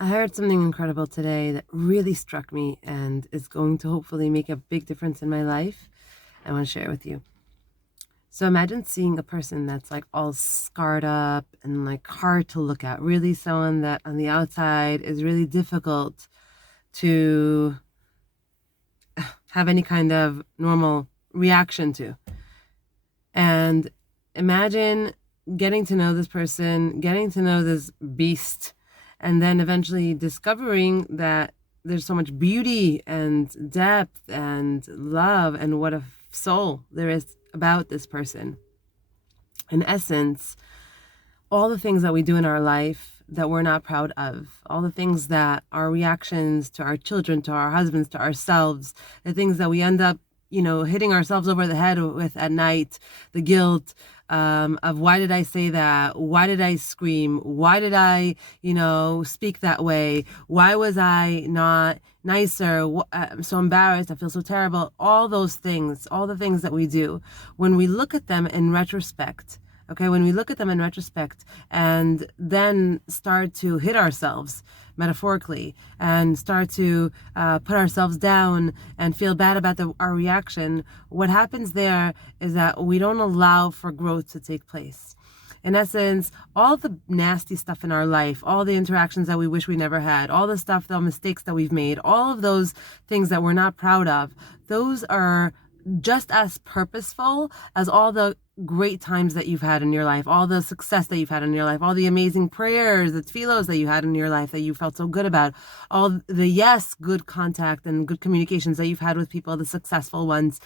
I heard something incredible today that really struck me and is going to hopefully make a big difference in my life. I want to share it with you. So imagine seeing a person that's like all scarred up and like hard to look at, really someone that on the outside is really difficult to have any kind of normal reaction to. And imagine getting to know this person, getting to know this beast, and then eventually discovering that there's so much beauty and depth and love and what a soul there is about this person. In essence, all the things that we do in our life that we're not proud of, all the things that our reactions to our children, to our husbands, to ourselves, the things that we end up, hitting ourselves over the head with at night, the guilt of why did I say that? Why did I scream? Why did I, speak that way? Why was I not nicer? I'm so embarrassed. I feel so terrible. All those things, all the things that we do, when we look at them in retrospect, okay, when we look at them in retrospect and then start to hit ourselves metaphorically and start to put ourselves down and feel bad about our reaction, what happens there is that we don't allow for growth to take place. In essence, all the nasty stuff in our life, all the interactions that we wish we never had, all the stuff, the mistakes that we've made, all of those things that we're not proud of, those are just as purposeful as all the great times that you've had in your life, all the success that you've had in your life, all the amazing prayers, the tefillos that you had in your life that you felt so good about, all the good contact and good communications that you've had with people, the successful ones.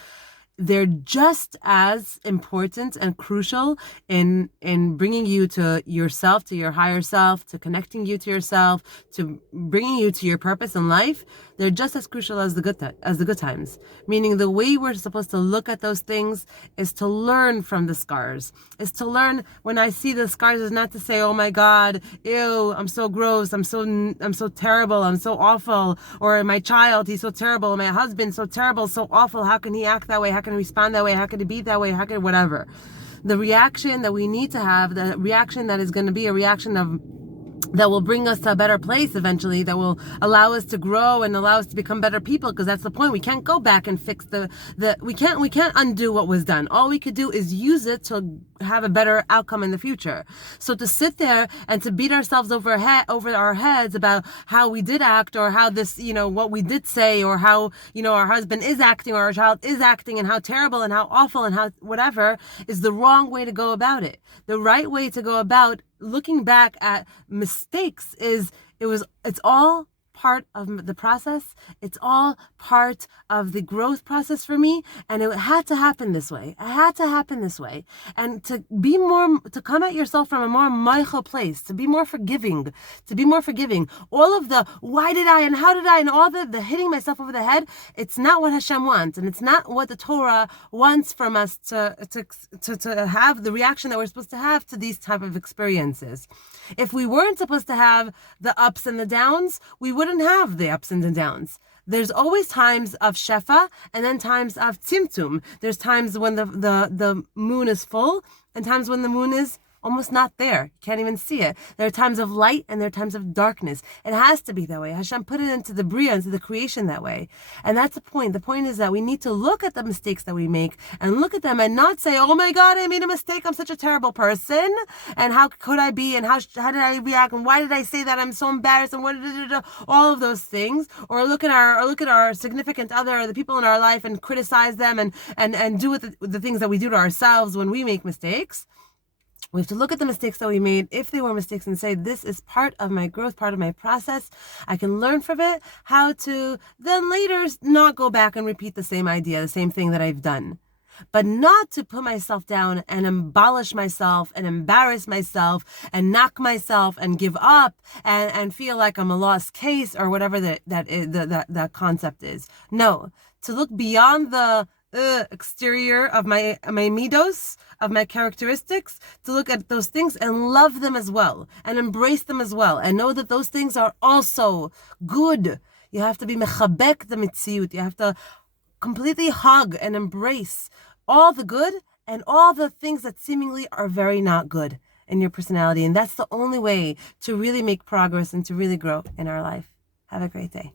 They're just as important and crucial in bringing you to yourself, to your higher self, to connecting you to yourself, to bringing you to your purpose in life. They're just as crucial as the good times. Meaning the way we're supposed to look at those things is to learn from the scars. Is to learn when I see the scars is not to say, oh my God, ew, I'm so gross, I'm so terrible, I'm so awful, or my child, he's so terrible, my husband so terrible, so awful. How can he act that way? How can he respond that way? How can he be that way? How can whatever? The reaction that we need to have, the reaction that is going to be a reaction of that will bring us to a better place eventually, that will allow us to grow and allow us to become better people, because that's the point. We can't go back and fix we can't undo what was done. All we could do is use it to have a better outcome in the future. So to sit there and to beat ourselves over our heads about how we did act, or how this, what we did say, or how, our husband is acting, or our child is acting, and how terrible and how awful and how whatever, is the wrong way to go about it. The right way to go about looking back at mistakes it's all part of the process. It's all part of the growth process for me. And it had to happen this way. It had to happen this way. And to come at yourself from a more meichel place, to be more forgiving. All of the why did I and how did I and all the hitting myself over the head, it's not what Hashem wants. And it's not what the Torah wants from us to have the reaction that we're supposed to have to these type of experiences. If we weren't supposed to have the ups and the downs, we wouldn't have the ups and the downs. There's always times of shefa and then times of tzimtzum. There's times when the moon is full and times when the moon is almost not there. You can't even see it. There are times of light and there are times of darkness. It has to be that way. Hashem put it into the bria, into the creation that way. And that's the point. The point is that we need to look at the mistakes that we make and look at them and not say, oh my God, I made a mistake. I'm such a terrible person. And how could I be? And how did I react? And why did I say that? I'm so embarrassed. And all of those things. Or look at our significant other, or the people in our life, and criticize them and do with the things that we do to ourselves when we make mistakes. We have to look at the mistakes that we made, if they were mistakes, and say, this is part of my growth, part of my process. I can learn from it how to then later not go back and repeat the same idea, the same thing that I've done. But not to put myself down and abolish myself and embarrass myself and knock myself and give up and feel like I'm a lost case, or whatever that concept is. No, to look beyond the exterior of my midos, of my characteristics, to look at those things and love them as well, and embrace them as well, and know that those things are also good. You have to be mechabek the mitziut. You have to completely hug and embrace all the good and all the things that seemingly are very not good. in your personality. And that's the only way to really make progress and to really grow in our life. Have a great day.